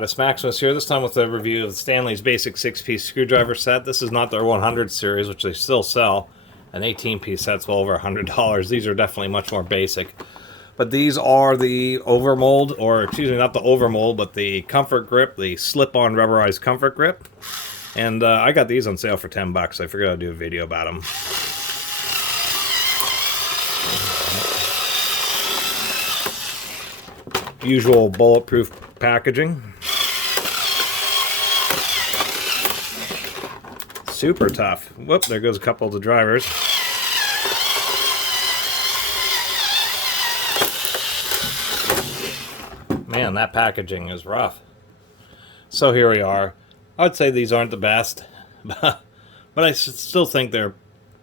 Catus Maximus here, this time with a review of Stanley's basic 6-piece screwdriver set. This is not their 100 series, which they still sell. An 18-piece set's well over $100. These are definitely much more basic. But these are the overmold, or excuse me, not the overmold, but the comfort grip, the slip-on rubberized comfort grip. And I got these on sale for 10 bucks. I figured I'd do a video about them. Usual bulletproof packaging. Super tough. Whoop, there goes a couple of the drivers. Man, that packaging is rough. So here we are. I would say these aren't the best, but I still think they're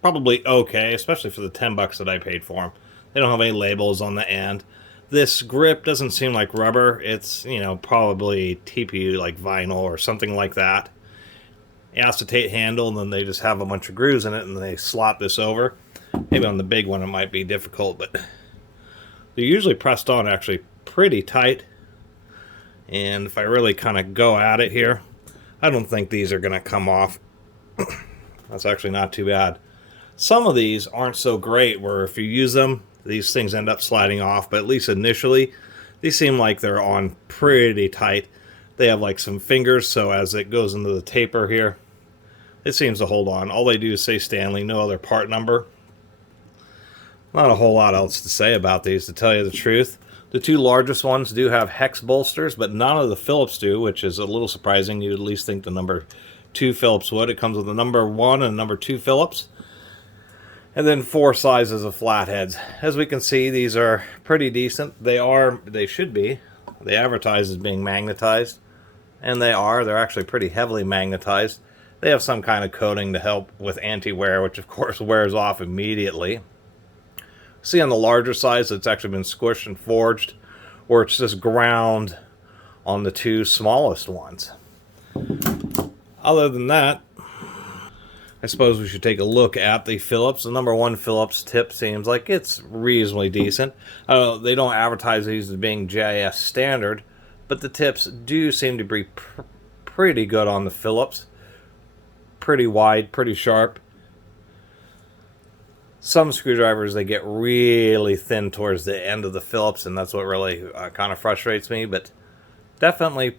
probably okay, especially for the 10 bucks that I paid for them. They don't have any labels on the end. This grip doesn't seem like rubber. It's, you know, probably TPU like vinyl or something like that. Acetate handle, and then they just have a bunch of grooves in it and they slot this over. Maybe on the big one it might be difficult, but they're usually pressed on actually pretty tight. And if I really kind of go at it here, I don't think these are going to come off. That's actually not too bad. Some of these aren't so great, where if you use them, these things end up sliding off, but at least initially, these seem like they're on pretty tight. They have like some fingers, so as it goes into the taper here, it seems to hold on. All they do is say Stanley, no other part number. Not a whole lot else to say about these, to tell you the truth. The two largest ones do have hex bolsters, but none of the Phillips do, which is a little surprising. You'd at least think the number 2 Phillips would. It comes with a number 1 and number 2 Phillips. And then 4 sizes of flatheads. As we can see, these are pretty decent. They should be. They advertise as being magnetized. And they are. They're actually pretty heavily magnetized. They have some kind of coating to help with anti-wear, which of course wears off immediately. See on the larger size, it's actually been squished and forged, or it's just ground on the 2 smallest ones. Other than that, I suppose we should take a look at the Phillips. The number 1 Phillips tip seems like it's reasonably decent. They don't advertise these as being JIS standard, but the tips do seem to be pretty good on the Phillips. Pretty wide, pretty sharp. Some screwdrivers, they get really thin towards the end of the Phillips, and that's what really kind of frustrates me. But definitely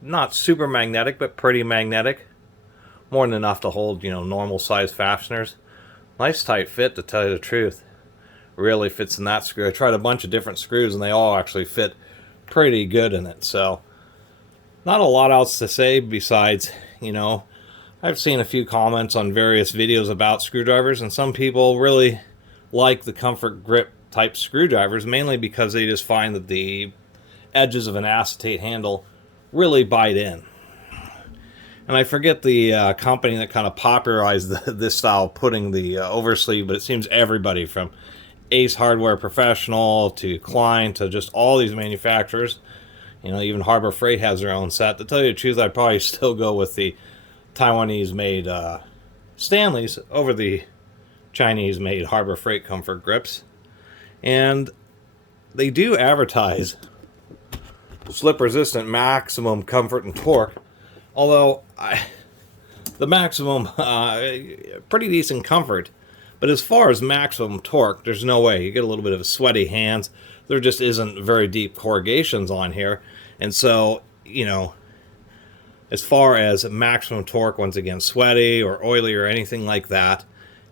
not super magnetic, but pretty magnetic. More than enough to hold, you know, normal size fasteners. Nice tight fit, to tell you the truth. Really fits in that screw. I tried a bunch of different screws, and they all actually fit pretty good in it. So not a lot else to say besides, you know, I've seen a few comments on various videos about screwdrivers, and some people really like the comfort grip type screwdrivers, mainly because they just find that the edges of an acetate handle really bite in. And I forget the company that kind of popularized this style, putting the oversleeve, but it seems everybody from Ace Hardware Professional to Klein to just all these manufacturers, you know, even Harbor Freight has their own set. To tell you the truth, I'd probably still go with the Taiwanese-made Stanleys over the Chinese-made Harbor Freight comfort grips. And they do advertise slip-resistant maximum comfort and torque, although the maximum, pretty decent comfort. But as far as maximum torque, there's no way. You get a little bit of sweaty hands. There just isn't very deep corrugations on here. And so, you know, as far as maximum torque, once again, sweaty or oily or anything like that,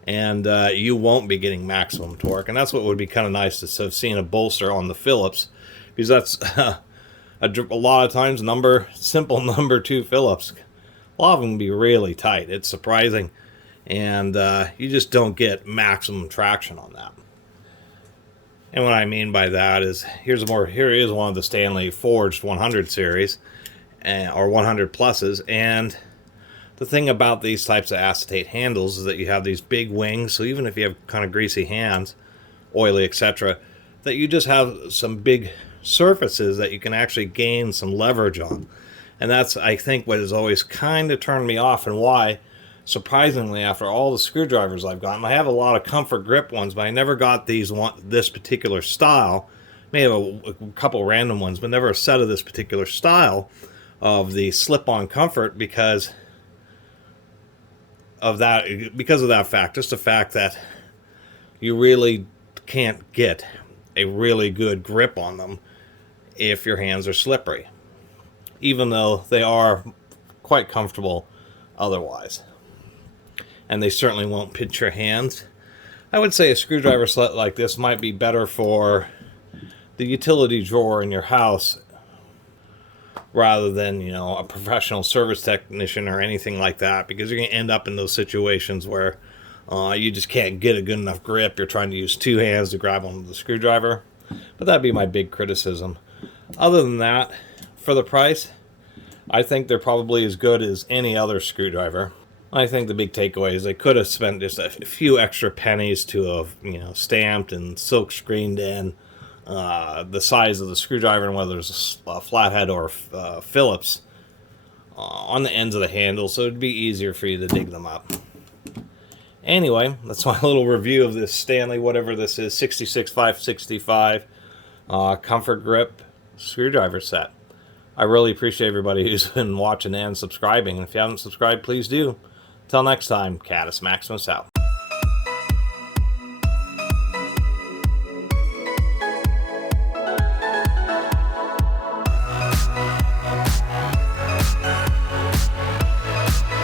and you won't be getting maximum torque. And that's what would be kind of nice to have seen a bolster on the Phillips, because that's a lot of times simple number 2 Phillips. A lot of them can be really tight. It's surprising, and you just don't get maximum traction on that. And what I mean by that is, here is one of the Stanley forged 100 series. Or 100 pluses, and the thing about these types of acetate handles is that you have these big wings, so even if you have kind of greasy hands, oily, etc., that you just have some big surfaces that you can actually gain some leverage on. And that's, I think, what has always kind of turned me off, and why, surprisingly, after all the screwdrivers I've gotten, I have a lot of comfort grip ones, but I never got this particular style. May have a couple random ones, but never a set of this particular style of the slip-on comfort because of that fact. Just the fact that you really can't get a really good grip on them if your hands are slippery, even though they are quite comfortable otherwise. And they certainly won't pinch your hands. I would say a screwdriver set like this might be better for the utility drawer in your house rather than, a professional service technician or anything like that, because you're going to end up in those situations where you just can't get a good enough grip. You're trying to use two hands to grab onto the screwdriver. But that'd be my big criticism. Other than that, for the price, I think they're probably as good as any other screwdriver. I think the big takeaway is they could have spent just a few extra pennies to have, stamped and silk screened in the size of the screwdriver, and whether it's a flathead or Phillips on the ends of the handle, so it'd be easier for you to dig them up. Anyway, that's my little review of this Stanley, whatever this is, 66565 Comfort Grip screwdriver set. I really appreciate everybody who's been watching and subscribing. And if you haven't subscribed, please do. Till next time, Catus Maximus out.